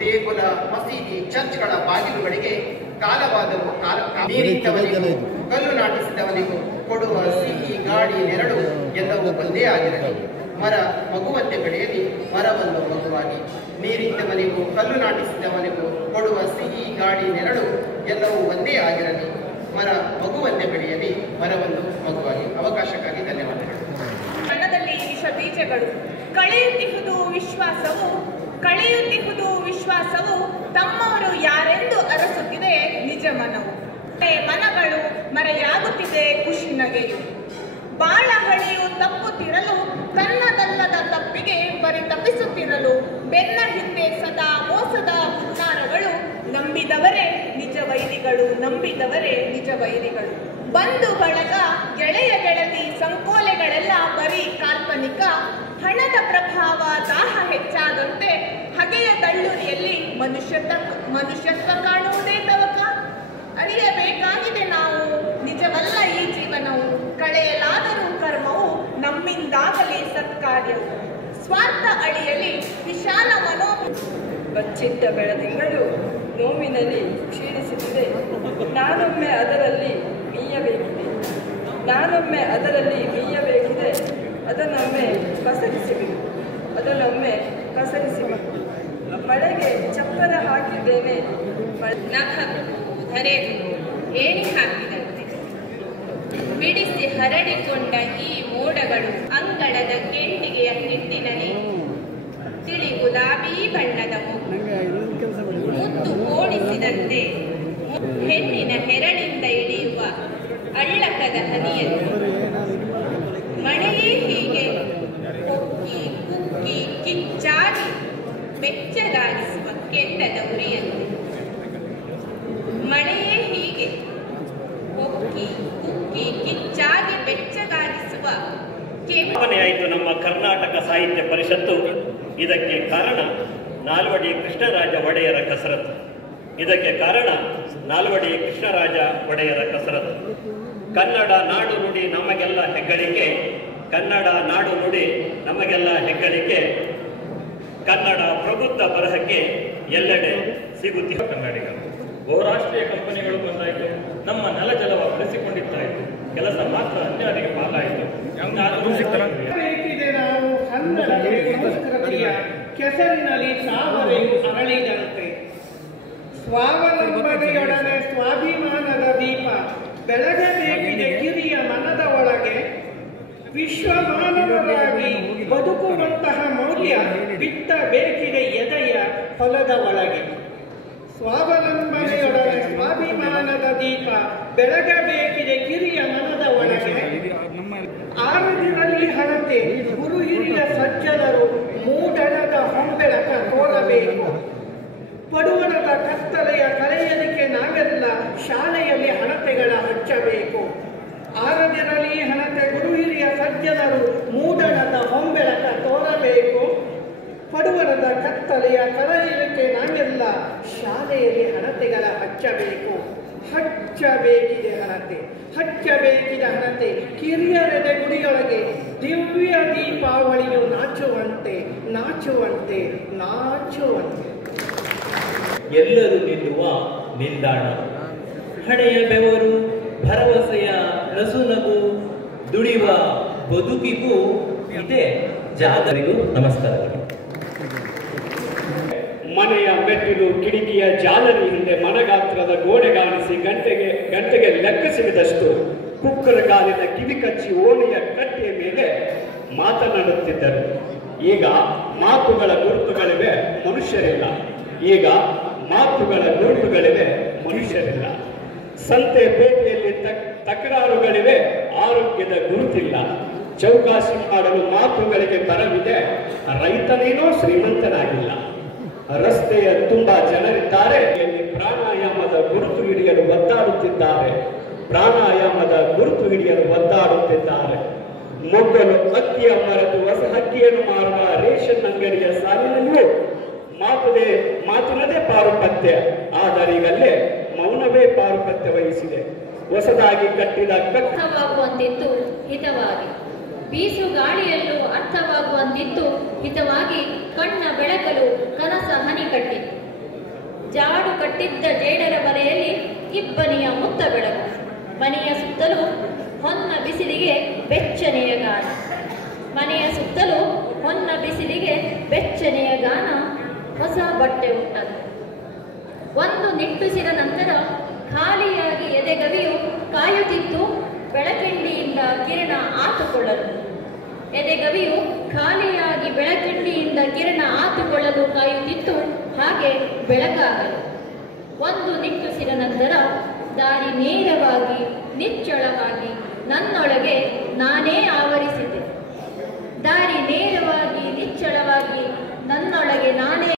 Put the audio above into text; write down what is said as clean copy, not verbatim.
ದೇಗುಲ, ಮಸೀದಿ, ಚರ್ಚ್ಗಳ ಬಾಗಿಲುಗಳಿಗೆ ಕಾಲವಾದವು ನೀರಿಟ್ಟವನಿಗೂ ಕಲ್ಲು ನಾಟಿಸಿದವನಿಗೂ ಕೊಡುವ ಸಿಹಿ, ಗಾಳಿ, ನೆರಳು ಎಲ್ಲವೂ ಒಂದೇ ಆಗಿರಲಿ. ಮರ ಮಗುವಂತೆ ಬೆಳೆಯಲಿ, ಮರವನ್ನು ಮಗುವಾಗಿ. ನೀರಿಟ್ಟವನಿಗೂ ಕಲ್ಲು ನಾಟಿಸಿದವನಿಗೂ ಕೊಡುವ ಸಿಹಿ, ಗಾಳಿ, ನೆರಳು ಎಲ್ಲವೂ ಒಂದೇ ಆಗಿರಲಿ. ಮರ ಮಗುವಂತೆ ಬೆಳೆಯಲಿ, ಮರವನ್ನು ಮಗುವಾಗಿ. ಅವಕಾಶಕ್ಕಾಗಿ ಧನ್ಯವಾದಗಳು. ಮನದಲ್ಲಿ ವಿಷ ಬೀಜಗಳು ಕಳೆಯುತ್ತಿಹುದು ವಿಶ್ವಾಸವು ತಮ್ಮವರು ಯಾರೆಂದು ಅರಸುತ್ತಿದೆ ನಿಜ ಮನವು. ಮನಗಳು ಮರೆಯಾಗುತ್ತಿದೆ ಖುಷಿ ನಗೆಯು. ಬಾಳಹಳಿಯು ತಪ್ಪುತ್ತಿರಲು ತನ್ನದಲ್ಲದ ತಪ್ಪಿಗೆ ಪರಿತಪಿಸುತ್ತಿರಲು ಬೆನ್ನ ಹಿಂದೆ ಸದಾ ಮೋಸದ ಹುನ್ನಾರಗಳು. ನಂಬಿದವರೇ ನಿಜ ವೈರಿಗಳು. ಬಂಧು ಬಳಗ, ಗೆಳೆಯ ಗೆಳತಿ, ಸಂಕೋಲೆಗಳೆಲ್ಲ ಬರೀ ಕಾಲ್ಪನಿಕ. ಹಣದ ಪ್ರಭಾವ ದಾಹ ಹೆಚ್ಚಾದಂತೆ ಹಗೆಯ ದಳ್ಳುರಿಯಲ್ಲಿ ಮನುಷ್ಯತ್ವ ಕಾಣುವುದೇ ತವಕ. ಅರಿಯಬೇಕಾಗಿದೆ ನಾವು, ನಿಜವಲ್ಲ ಈ ಜೀವನವು. ಕಳೆಯಲಾದರೂ ಕರ್ಮವು, ನಮ್ಮಿಂದಾಗಲಿ ಸತ್ಕಾರ್ಯವು. ಸ್ವಾರ್ಥ ಅಳಿಯಲಿ ವಿಶಾಲ ಬಚ್ಚಿಟ್ಟ ಬೆಳದಿಂಗಳು ನೋವಿನಲ್ಲಿ ಕ್ಷೀಣಿಸುತ್ತಿದೆ. ನಾನೊಮ್ಮೆ ಅದರಲ್ಲಿ ಮೀಯಬೇಕಿದೆ. ಅದನ್ನೊಮ್ಮೆ ಕಸರಿಸಬೇಕು. ಮಳೆಗೆ ಚಪ್ಪರ ಹಾಕಿದ್ದೇನೆ. ಏಣಿ ಹಾಕಿದಂತೆ ಬಿಡಿಸಿ ಹರಡಿಕೊಂಡ ಈ ಮೋಡಗಳು ಅಂಗಳದ ಕೆಂಡಿಗೆಯ ಹಿಟ್ಟಿನಲ್ಲಿ ತಿಳಿ ಗುಲಾಬಿ ಬಣ್ಣದ ಮುತ್ತು ಓಡಿಸಿದಂತೆ ಹೆಣ್ಣಿನ ಹೆರಳಿಂದ ಇಳಿಯುವ ಅಳ್ಳಕದ ಹನಿಯನ್ನು ಮಳೆಯೇ ಹೀಗೆ ಕುಕ್ಕಿ ಕಿಚ್ಚಾಗಿ ಬೆಚ್ಚಗಾಗಿಸುವ ಕೆಂಡದ ಉರಿಯಂತೆ. ಮಳೆಯೇ ಹೀಗೆ ಕುಕ್ಕಿ ಕಿಚ್ಚಾಗಿ ಬೆಚ್ಚಗಾಗಿಸುವ ಆಯಿತು ನಮ್ಮ ಕರ್ನಾಟಕ ಸಾಹಿತ್ಯ ಪರಿಷತ್ತು. ಇದಕ್ಕೆ ಕಾರಣ ನಾಲ್ವಡಿ ಕೃಷ್ಣರಾಜ ಒಡೆಯರ ಕಸರತ್ತು. ಕನ್ನಡ ನಾಡು ನುಡಿ ನಮಗೆಲ್ಲ ಹೆಗ್ಗಳಿಕೆ. ಕನ್ನಡ ಪ್ರಬುದ್ಧ ಬರಹಕ್ಕೆ ಎಲ್ಲೆಡೆ ಸಿಗುತ್ತಿದೆ. ಕನ್ನಡಿಗರು ಬಹುರಾಷ್ಟ್ರೀಯ ಕಂಪನಿಗಳು ಬಂದಾಯಿತು, ನಮ್ಮ ನೆಲ ಜಲವ ಬೆಳೆಸಿಕೊಂಡಿದ್ದಾಯಿತು, ಕೆಲಸ ಮಾತ್ರ ಅನ್ಯರಿಗೆ ಪಾಲಾಯಿತು. ಬೇಕಿದೆ ನಾವು ಕನ್ನಡ ಸಂಸ್ಕೃತಿಯ ಕೆಸರಿನಲ್ಲಿ ತಾವರೆಯು ಅರಳಿದಂತೆ. ಸ್ವಾವಲಂಬನೆಯೊಡನೆ ಸ್ವಾಭಿಮಾನದ ದೀಪ ಬೆಳಗಬೇಕಿದೆ ಕಿರಿಯ ಮನದ ಒಳಗೆ. ವಿಶ್ವಮಾನವರಾಗಿ ಬದುಕುವಂತಹ ಮೌಲ್ಯ ಬಿತ್ತಬೇಕಿದೆ ಎದೆಯ ಹೊಲದ ಒಳಗೆ. ಸ್ವಾವಲಂಬನೆಯೊಡನೆ ಸ್ವಾಭಿಮಾನದ ದೀಪ ಬೆಳಗಬೇಕಿದೆ ಕಿರಿಯ ಮನದ ಒಳಗೆ. ಆರದಿರಲಿ ಹಣತೆ ಗುರು ಹಿರಿಯ ಸಜ್ಜನರು ಮೂಡಣದ ಹೊಂಬೆಳಕ ತೋರಬೇಕು. ಪಡುವಣದ ಕತ್ತಲೆಯ ಕಳೆಯಲಿಕ್ಕೆ ನಾವೆಲ್ಲ ಶಾಲೆಯಲ್ಲಿ ಹಣತೆಗಳ ಹಚ್ಚಬೇಕು. ಆರದಿರಲಿ ಹಣತೆ ಗುರು ಹಿರಿಯ ಸಜ್ಜನರು ಮೂಡಣದ ಹೊಂಬೆಳಕ ತೋರಬೇಕು. ಪಡುವಣದ ಕತ್ತಲೆಯ ಕಳೆಯಲಿಕ್ಕೆ ನಾವೆಲ್ಲ ಶಾಲೆಯಲ್ಲಿ ಹಣತೆಗಳ ಹಚ್ಚಬೇಕಿದೆ ಹಣತೆ ಕಿರಿಯರೆದೆ ಗುಡಿಯೊಳಗೆ. ದಿವ್ಯ ದೀಪಾವಳಿಯು ನಾಚುವಂತೆ. ಎಲ್ಲರೂ ನಿಲ್ಲುವ ನಿಲ್ದಾಣ. ಹಣೆಯ ಬೆವರು, ಭರವಸೆಯ ನಸುನಗು, ದುಡಿಯುವ ಬದುಕಿಗೂ ಇದೆ ಜಾಗರಿಗೂ ನಮಸ್ಕಾರಗಳು. ಮನೆಯ ಮೆಟ್ಟಿಲು ಕಿಟಕಿಯ ಜಾಲರಿ ಹಿಂದೆ ಮನಗಾತ್ರದ ಗೋಡೆಗಾಣಿಸಿ ಗಂಟೆಗೆ ಲೆಕ್ಕ ಸಿಗದಷ್ಟು ಕುಕ್ಕರ ಗಾಲಿನ ಕಿವಿ ಕಚ್ಚಿ ಓಣಿಯ ಕಟ್ಟೆಯ ಮೇಲೆ ಮಾತನಾಡುತ್ತಿದ್ದರು. ಈಗ ಮಾತುಗಳ ಗುರುತುಗಳಿವೆ, ಮನುಷ್ಯರಿಲ್ಲ. ಸಂತೆ ಪೇಟೆಯಲ್ಲಿ ತಕರಾರುಗಳಿವೆ, ಆರೋಗ್ಯದ ಗುರುತಿಲ್ಲ. ಚೌಕಾಸಿ ಮಾಡಲು ಮಾತುಗಳಿಗೆ ತರವಿದೆ, ರೈತನೇನೋ ಶ್ರೀಮಂತನಾಗಿಲ್ಲ. ರಸ್ತೆಯ ತುಂಬಾ ಜನರಿದ್ದಾರೆ, ಪ್ರಾಣಾಯಾಮದ ಗುರುತು ಹಿಡಿಯಲು ಒದ್ದಾಡುತ್ತಿದ್ದಾರೆ. ಮೊಗ್ಗಲು ಅಕ್ಕಿಯ ಮರೆತು ಹೊಸ ಹಕ್ಕಿಯನ್ನು ಮಾರುವ ರೇಷನ್ ಅಂಗಡಿಯ ಸಾಲಿನಲ್ಲೂ ಮಾತಿನದೇ ಪಾರುಪತ್ಯ. ಆದರೀಗಲ್ಲೇ ಮೌನವೇ ಪಾರುಪತ್ಯ ವಹಿಸಿದೆ. ಹೊಸದಾಗಿ ಕಟ್ಟಿದ ಅರ್ಥವಾಗುವಂತಿತ್ತು ಹಿತವಾಗಿ, ಬೀಸು ಗಾಳಿಯಲ್ಲೂ ಅರ್ಥವಾಗುವಂತಿತ್ತು ಹಿತವಾಗಿ. ಕಣ್ಣ ಬೆಳಕಲು ಕನಸ ಹನಿ ಕಟ್ಟಿ ಕಟ್ಟಿದ್ದ ಜೇಡರ ಬಲೆಯಲ್ಲಿ ಇಬ್ಬನಿಯ ಮುತ್ತ ಬೆಳಕು. ಮನೆಯ ಸುತ್ತಲೂ ಹೊನ್ನ ಬಿಸಿಲಿಗೆ ಬೆಚ್ಚನೆಯ ಗಾನ. ಮನೆಯ ಸುತ್ತಲೂ ಹೊನ್ನ ಬಿಸಿಲಿಗೆ ಬೆಚ್ಚನೆಯ ಗಾನ. ಹೊಸ ಬಟ್ಟೆ ಉಟ್ಟದು. ಒಂದು ನಿಟ್ಟುಸಿರ ನಂತರ ಖಾಲಿಯಾಗಿ ಎದೆಗವಿಯು ಕಾಯುತ್ತಿತ್ತು ಬೆಳಕಿಂಡಿಯಿಂದ ಕಿರಣ ಆತುಕೊಳ್ಳಲು. ಎದೆಗವಿಯು ಖಾಲಿಯಾಗಿ ಬೆಳಕಿಂಡಿಯಿಂದ ಕಿರಣ ಆತುಕೊಳ್ಳಲು ಕಾಯುತ್ತಿತ್ತು, ಹಾಗೆ ಬೆಳಕಾಗಲು. ಒಂದು ನಿಟ್ಟುಸಿರ ನಂತರ ದಾರಿ ನೇರವಾಗಿ ನಿಚ್ಚಳವಾಗಿ ನನ್ನೊಳಗೆ ನಾನೇ ಆವರಿಸಿದೆ. ದಾರಿ ನೇರವಾಗಿ ನಿಚ್ಚಳವಾಗಿ ನನ್ನೊಳಗೆ ನಾನೇ